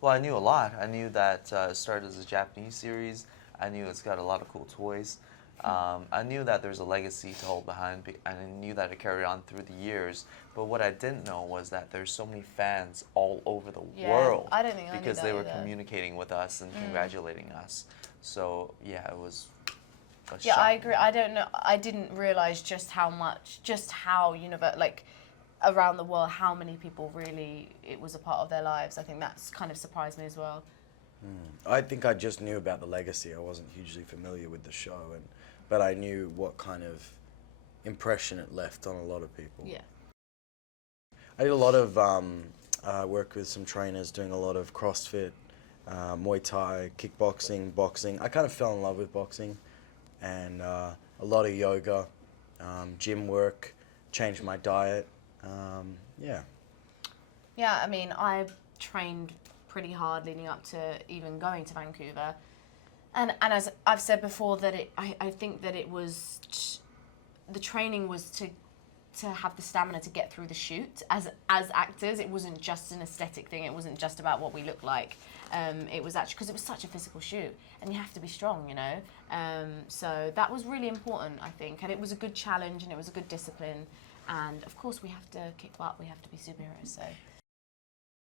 Well, I knew a lot. I knew that it started as a Japanese series. I knew it's got a lot of cool toys. I knew that there's a legacy to hold behind, and I knew that it carried on through the years. But what I didn't know was that there's so many fans all over the world I don't think I knew because that they were either. communicating with us and congratulating us. So yeah, it was a Yeah, shock. I agree. I don't know. I didn't realize just how much, just how like around the world, how many people really it was a part of their lives. I think that's kind of surprised me as well. I think I just knew about the legacy. I wasn't hugely familiar with the show, but I knew what kind of impression it left on a lot of people. Yeah. I did a lot of work with some trainers, doing a lot of CrossFit, Muay Thai, kickboxing, boxing. I kind of fell in love with boxing, and a lot of yoga, gym work, changed my diet. Yeah. Yeah, I mean, I trained pretty hard leading up to even going to Vancouver. And as I've said before, that I think that it was, the training was to have the stamina to get through the shoot. As actors, it wasn't just an aesthetic thing. It wasn't just about what we look like. It was actually, because it was such a physical shoot, and you have to be strong, you know. So that was really important, I think. And it was a good challenge, and it was a good discipline. And of course, we have to kick butt. We have to be superheroes. So.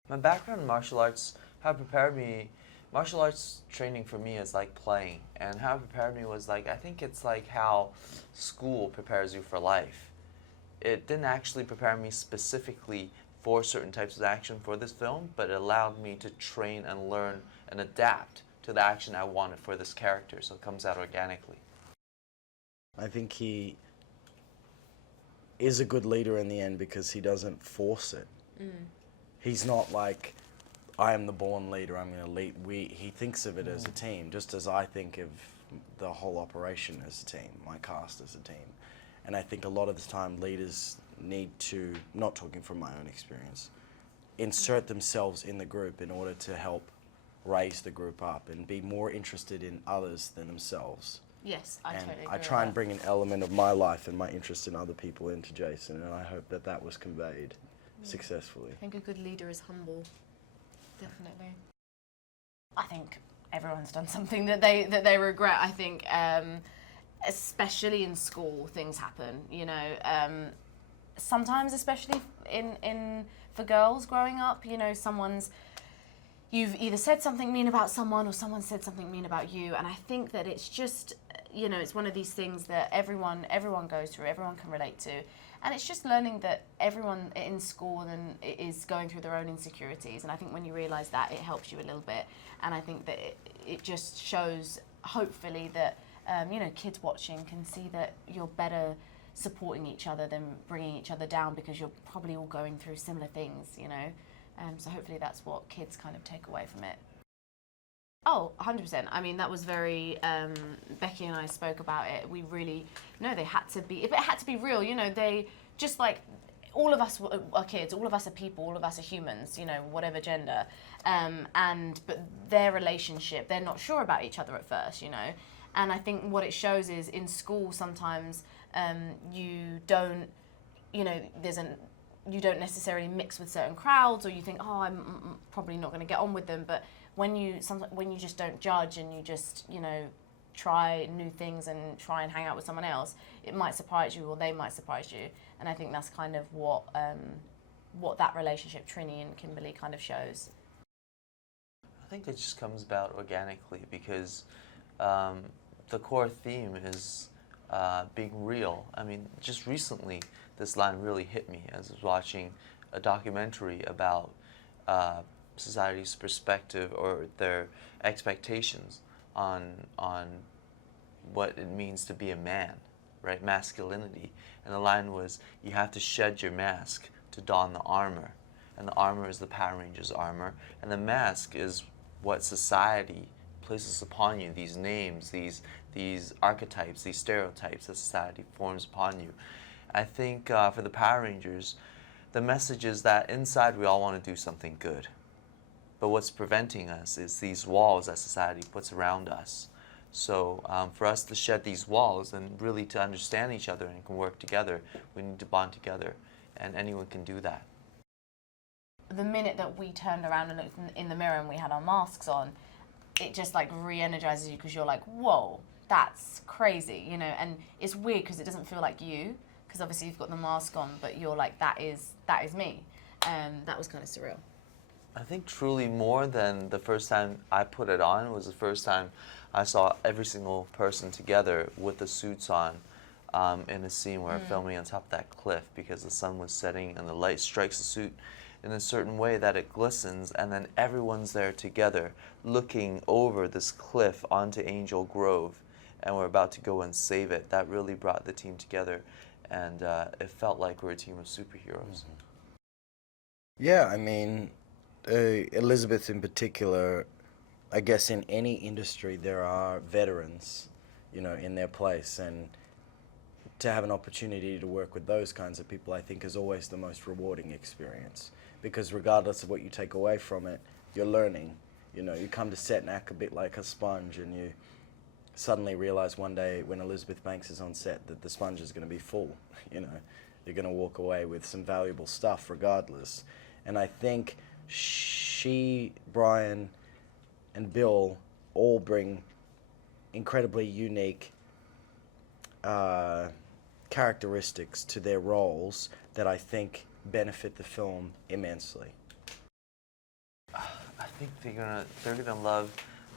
My background in martial arts, how it prepared me, martial arts training for me is like playing. And how it prepared me was like, I think it's like how school prepares you for life. It didn't actually prepare me specifically for certain types of action for this film, but it allowed me to train and learn and adapt to the action I wanted for this character, so it comes out organically. I think he is a good leader in the end because he doesn't force it. He's not like, I am the born leader, I'm going to lead. He thinks of it as a team, just as I think of the whole operation as a team, my cast as a team. And I think a lot of the time leaders need to, not talking from my own experience, insert themselves in the group in order to help raise the group up and be more interested in others than themselves. Yes, I totally agree. I try and bring an element of my life and my interest in other people into Jason, and I hope that that was conveyed successfully. I think a good leader is humble. Definitely. I think everyone's done something that they regret. I think, especially in school, things happen. You know, sometimes, especially in for girls growing up, you know, you've either said something mean about someone or someone said something mean about you, and I think that it's just, you know, it's one of these things that everyone goes through, everyone can relate to. And it's just learning that everyone in school and is going through their own insecurities. And I think when you realise that, it helps you a little bit. And I think that it just shows, hopefully, that, you know, kids watching can see that you're better supporting each other than bringing each other down, because you're probably all going through similar things, you know. So hopefully that's what kids kind of take away from it. Oh, 100%. I mean, that was very, Becky and I spoke about it. We really, no, they had to be, if it had to be real, you know, they, just like, all of us are kids, all of us are people, all of us are humans, you know, whatever gender. But their relationship, they're not sure about each other at first, you know. And I think what it shows is in school sometimes you don't, you know, you don't necessarily mix with certain crowds, or you think, oh, I'm probably not going to get on with them. But when you just don't judge and you just, you know, try new things and try and hang out with someone else, it might surprise you, or they might surprise you. And I think that's kind of what that relationship, Trini and Kimberly, kind of shows. I think it just comes about organically because the core theme is being real. I mean, just recently, this line really hit me as I was watching a documentary about society's perspective or their expectations on what it means to be a man, right? Masculinity. And the line was, you have to shed your mask to don the armor. And the armor is the Power Rangers armor. And the mask is what society places upon you, these names, these archetypes, these stereotypes that society forms upon you. I think for the Power Rangers, the message is that inside we all want to do something good. But what's preventing us is these walls that society puts around us. So for us to shed these walls and really to understand each other and can work together, we need to bond together. And anyone can do that. the minute that we turned around and looked in the mirror and we had our masks on, it just like re-energizes you because you're like, whoa, that's crazy, you know. And it's weird because it doesn't feel like you, because obviously you've got the mask on, but you're like, that is me. That was kind of surreal. I think truly more than the first time I put it on was the first time I saw every single person together with the suits on in a scene where we're filming on top of that cliff because the sun was setting and the light strikes the suit in a certain way that it glistens, and then everyone's there together looking over this cliff onto Angel Grove, and we're about to go and save it. That really brought the team together, and it felt like we're a team of superheroes. Yeah, I mean, Elizabeth in particular, I guess in any industry there are veterans, you know, in their place, and to have an opportunity to work with those kinds of people, I think, is always the most rewarding experience, because regardless of what you take away from it, you're learning. You know, you come to set and act a bit like a sponge, and you suddenly realize one day when Elizabeth Banks is on set that the sponge is going to be full. You know, you're going to walk away with some valuable stuff regardless. And I think she, Brian, and Bill all bring incredibly unique characteristics to their roles that I think benefit the film immensely. I think they're gonna love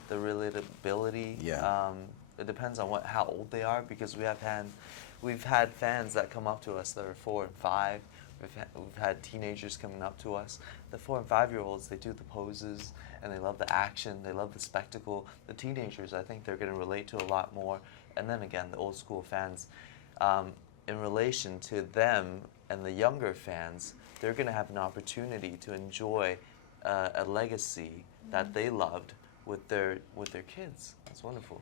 the relatability. Yeah. It depends on how old they are, because we've had fans that come up to us that are 4 and 5. We've had teenagers coming up to us. The 4 and 5-year-olds, they do the poses and they love the action, they love the spectacle. The teenagers, I think they're going to relate to a lot more. And then again, the old school fans, in relation to them and the younger fans, they're going to have an opportunity to enjoy a legacy that they loved with their kids. That's wonderful.